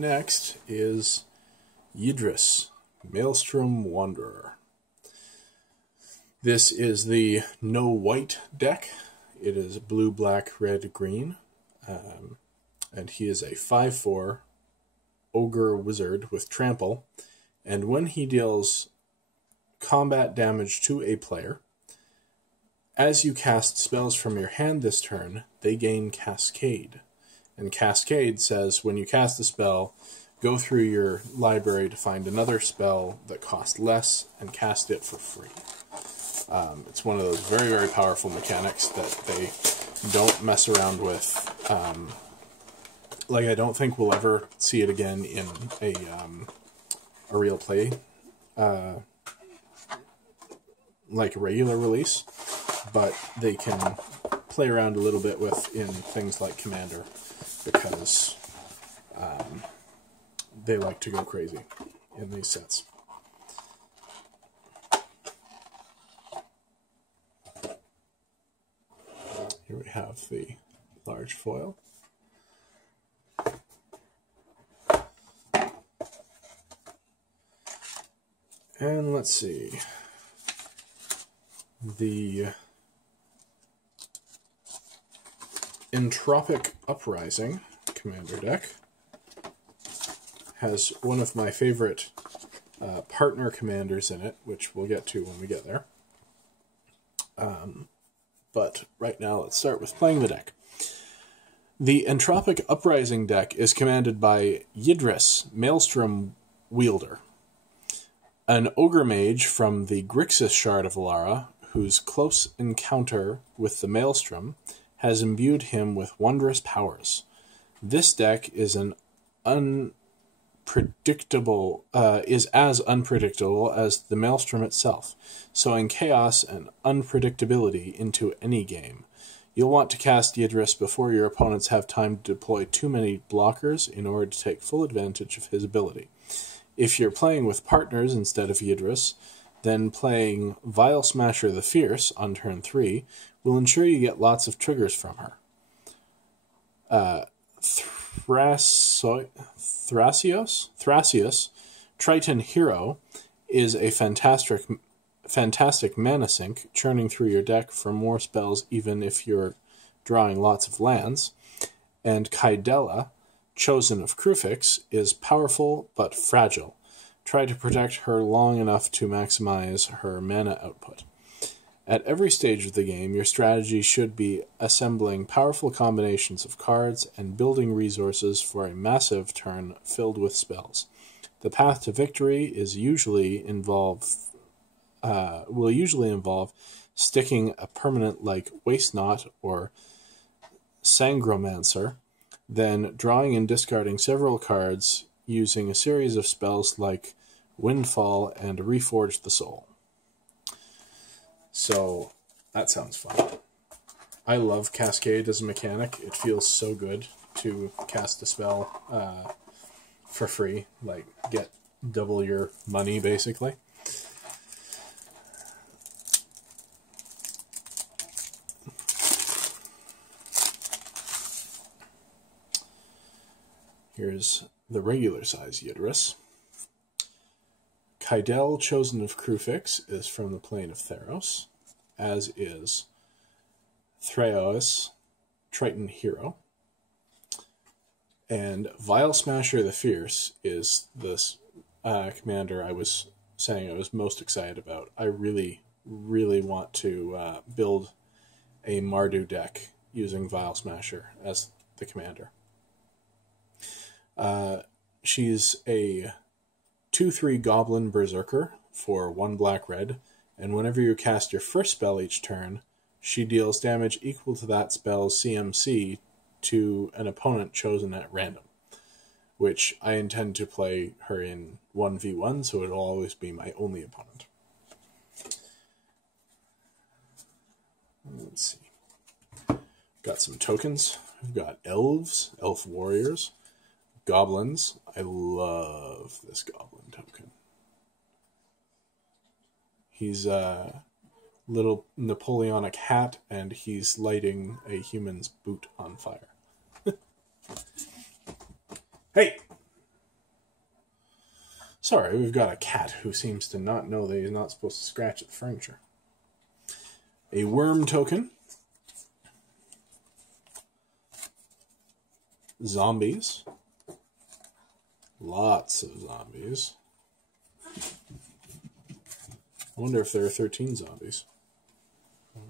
next is Yidris, Maelstrom Wanderer. This is the no white deck. It is blue, black, red, green. And he is a 5/4 ogre wizard with trample. And when he deals combat damage to a player, as you cast spells from your hand this turn, they gain Cascade. And Cascade says when you cast a spell, go through your library to find another spell that costs less and cast it for free. It's one of those very, very powerful mechanics that they don't mess around with. I don't think we'll ever see it again in a real play, like a regular release, but they can play around a little bit with in things like Commander, because they like to go crazy in these sets. Here we have the large foil. And let's see. The Entropic Uprising Commander Deck has one of my favorite partner commanders in it, which we'll get to when we get there. But right now, let's start with playing the deck. The Entropic Uprising deck is commanded by Yidris, Maelstrom Wielder, an ogre mage from the Grixis Shard of Alara, whose close encounter with the Maelstrom has imbued him with wondrous powers. This deck is as unpredictable as the Maelstrom itself, sowing chaos and unpredictability into any game. You'll want to cast Yidris before your opponents have time to deploy too many blockers in order to take full advantage of his ability. If you're playing with partners instead of Yidris, then playing Vile Smasher the Fierce on turn 3 will ensure you get lots of triggers from her. Thrasios, Triton Hero, is a fantastic mana sink, churning through your deck for more spells even if you're drawing lots of lands. And Kaidella, Chosen of Krufix, is powerful but fragile. Try to protect her long enough to maximize her mana output. At every stage of the game, your strategy should be assembling powerful combinations of cards and building resources for a massive turn filled with spells. The path to victory will usually involve sticking a permanent like Waste Knot or Sangromancer, then drawing and discarding several cards using a series of spells like Windfall and Reforge the Soul. So, that sounds fun. I love Cascade as a mechanic. It feels so good to cast a spell for free, like get double your money, basically. Here's the regular size Yidris. Kaidel, Chosen of Krufix, is from the plane of Theros, as is Thraos, Triton Hero. And Vile Smasher the Fierce is this commander I was saying I was most excited about. I really, really want to build a Mardu deck using Vile Smasher as the commander. She's a 2/3 Goblin Berserker for 1 black-red, and whenever you cast your first spell each turn, she deals damage equal to that spell's CMC to an opponent chosen at random, which I intend to play her in 1v1, so it'll always be my only opponent. Let's see. Got some tokens. We've got elves, elf warriors, goblins. I love this goblin token. He's a little Napoleonic hat, and he's lighting a human's boot on fire. Hey! Sorry, we've got a cat who seems to not know that he's not supposed to scratch at the furniture. A worm token. Zombies. Lots of zombies. I wonder if there are 13 zombies. 4,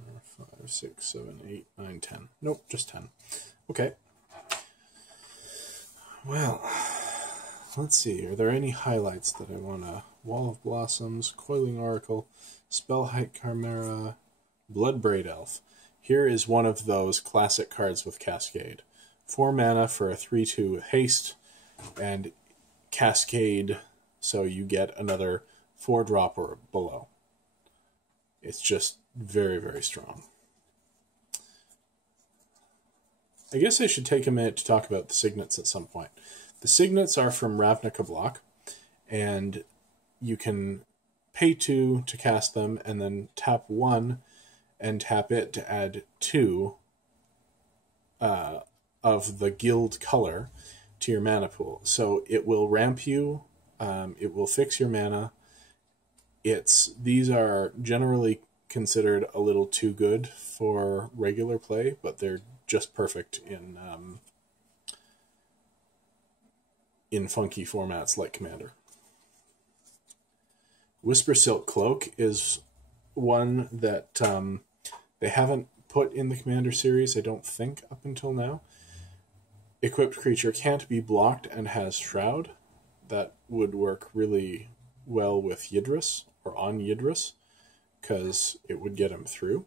5, 6, 7, 8, 9, 10. Nope, just 10. Okay. Well, let's see. Are there any highlights that I want to... Wall of Blossoms, Coiling Oracle, Spellhike Chimera, Bloodbraid Elf. Here is one of those classic cards with Cascade. 4 mana for a 3/2 haste, and Cascade, so you get another 4-drop or below. It's just very, very strong. I guess I should take a minute to talk about the signets at some point. The signets are from Ravnica Block, and you can pay 2 to cast them, and then tap 1 and tap it to add 2 of the guild color to your mana pool. So it will ramp you, it will fix your mana. These are generally considered a little too good for regular play, but they're just perfect in funky formats like Commander. Whisper Silk Cloak is one that they haven't put in the Commander series, I don't think, up until now. Equipped creature can't be blocked and has Shroud. That would work really well with Yidris, or on Yidris, because it would get him through.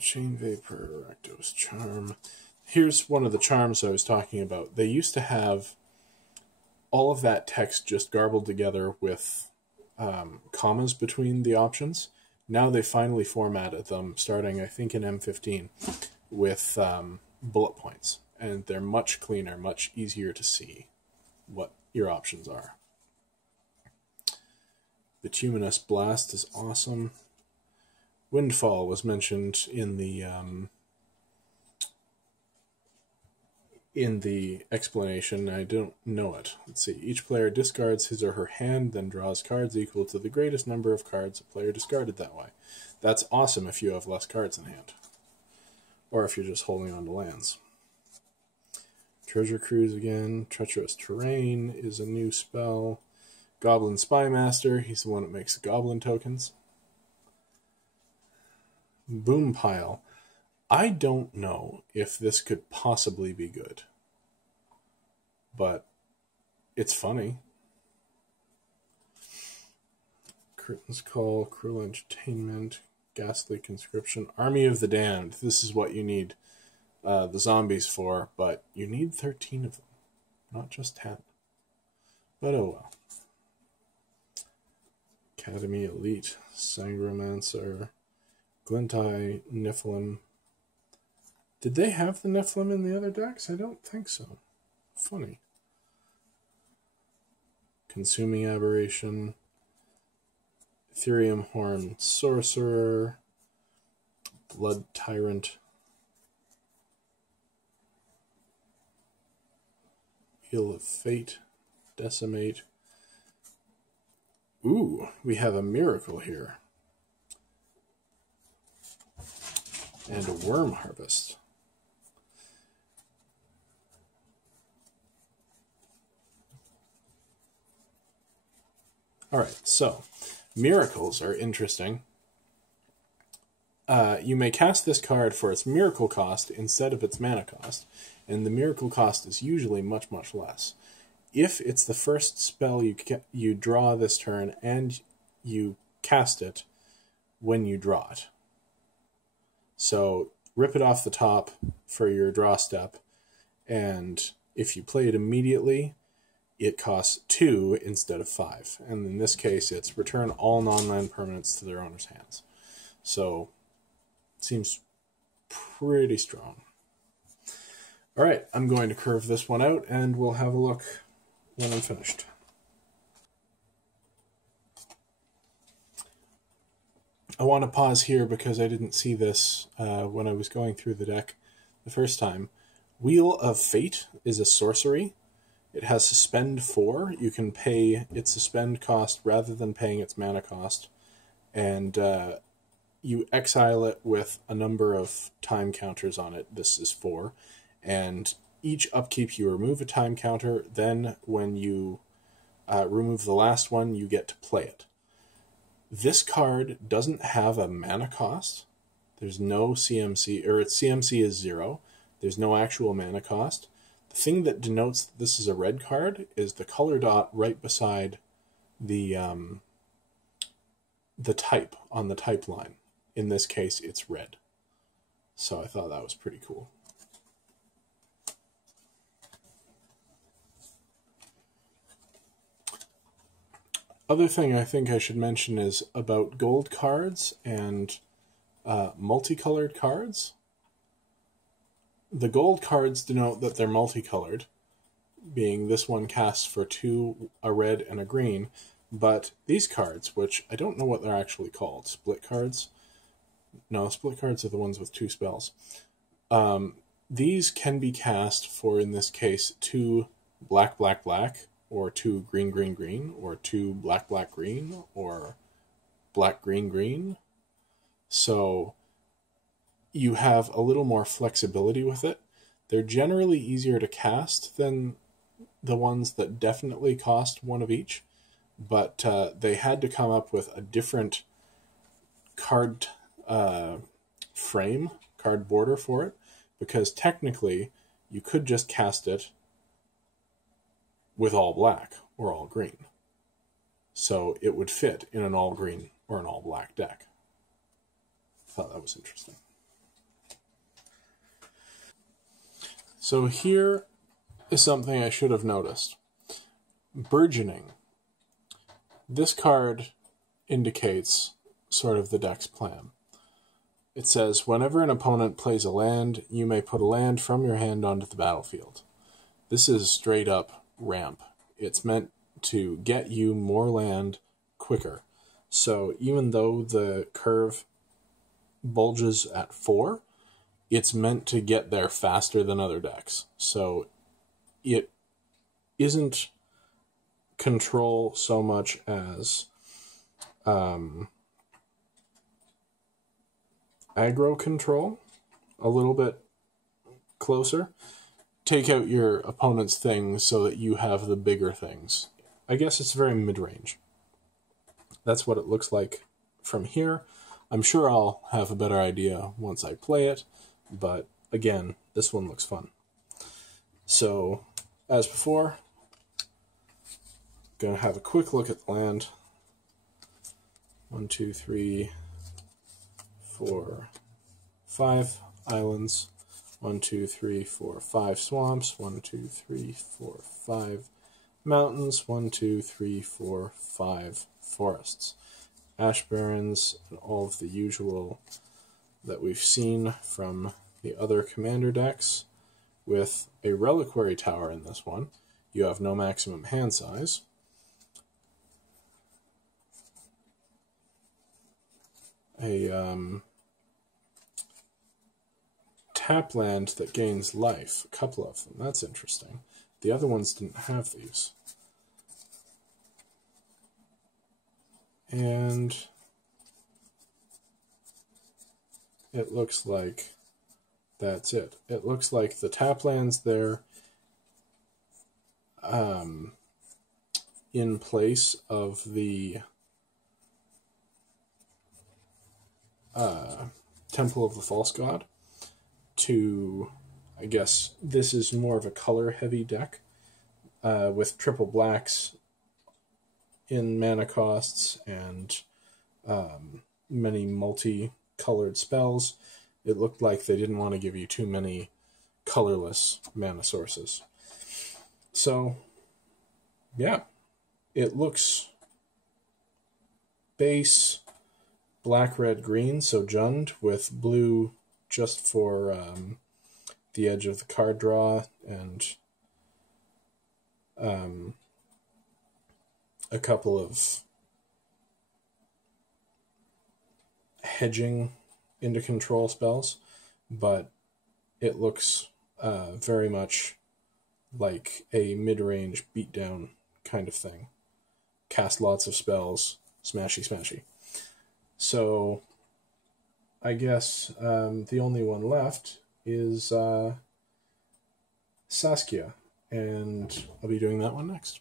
Chain Vapor, Rakdos Charm. Here's one of the charms I was talking about. They used to have all of that text just garbled together with commas between the options. Now they finally formatted them, starting I think in M15, with bullet points. And they're much cleaner, much easier to see what your options are. Bituminous Blast is awesome. Windfall was mentioned in the explanation. I don't know it. Let's see. Each player discards his or her hand, then draws cards equal to the greatest number of cards a player discarded that way. That's awesome if you have less cards in hand, or if you're just holding on to lands. Treasure Cruise again. Treacherous Terrain is a new spell. Goblin Spymaster, he's the one that makes the goblin tokens. Boom Pile. I don't know if this could possibly be good, but it's funny. Curtain's Call, Cruel Entertainment, Ghastly Conscription, Army of the Damned. This is what you need the zombies for, but you need 13 of them, not just 10. But oh well. Academy Elite, Sangromancer, Glintai, Nephilim. Did they have the Nephilim in the other decks? I don't think so. Funny. Consuming Aberration, Ethereum Horn Sorcerer, Blood Tyrant, Wheel of Fate, Decimate. Ooh, we have a miracle here. And a Worm Harvest. Alright, so, miracles are interesting. You may cast this card for its miracle cost instead of its mana cost, and the miracle cost is usually much, much less. If it's the first spell you draw this turn and you cast it when you draw it. So rip it off the top for your draw step, and if you play it immediately, it costs 2 instead of 5. And in this case, it's return all non-land permanents to their owner's hands. So it seems pretty strong. All right, I'm going to curve this one out, and we'll have a look when I'm finished. I want to pause here because I didn't see this when I was going through the deck the first time. Wheel of Fate is a sorcery. It has Suspend 4. You can pay its Suspend cost rather than paying its mana cost. And you exile it with a number of time counters on it. This is 4. And each upkeep you remove a time counter. Then when you remove the last one, you get to play it. This card doesn't have a mana cost. There's no CMC, or its CMC is 0. There's no actual mana cost. The thing that denotes that this is a red card is the color dot right beside the type on the type line. In this case, it's red. So I thought that was pretty cool. Other thing I think I should mention is about gold cards and multicolored cards. The gold cards denote that they're multicolored, being this one casts for 2, a red and a green, but these cards, which I don't know what they're actually called, split cards? No, split cards are the ones with 2 spells. These can be cast for, in this case, 2 black, black, black, or 2 green, green, green, or 2 black, black, green, or black, green, green. So you have a little more flexibility with it. They're generally easier to cast than the ones that definitely cost 1 of each, but they had to come up with a different card frame, card border for it, because technically you could just cast it with all black or all green. So it would fit in an all green or an all black deck. I thought that was interesting. So here is something I should have noticed. Burgeoning. This card indicates sort of the deck's plan. It says, whenever an opponent plays a land, you may put a land from your hand onto the battlefield. This is straight up ramp. It's meant to get you more land quicker. So even though the curve bulges at 4, it's meant to get there faster than other decks. So it isn't control so much as aggro control, a little bit closer. Take out your opponent's things so that you have the bigger things. I guess it's very mid-range. That's what it looks like from here. I'm sure I'll have a better idea once I play it, but again, this one looks fun. So, as before, going to have a quick look at the land. 1, 2, 3, 4, 5 islands. 1, 2, 3, 4, 5 swamps. 1, 2, 3, 4, 5 mountains. 1, 2, 3, 4, 5 forests. Ash barrens, and all of the usual that we've seen from the other commander decks, with a reliquary tower in this one. You have no maximum hand size. A tap land that gains life, a couple of them. That's interesting. The other ones didn't have these. And it looks like that's it. It looks like the tap lands there in place of the Temple of the False God. To, I guess, this is more of a color-heavy deck with triple blacks in mana costs and many multi-colored spells. It looked like they didn't want to give you too many colorless mana sources. So, yeah, it looks base black, red, green, so Jund, with blue just for the edge of the card draw and a couple of hedging into control spells, but it looks very much like a mid-range beatdown kind of thing. Cast lots of spells, smashy, smashy. So I guess the only one left is Saskia, and I'll be doing that one next.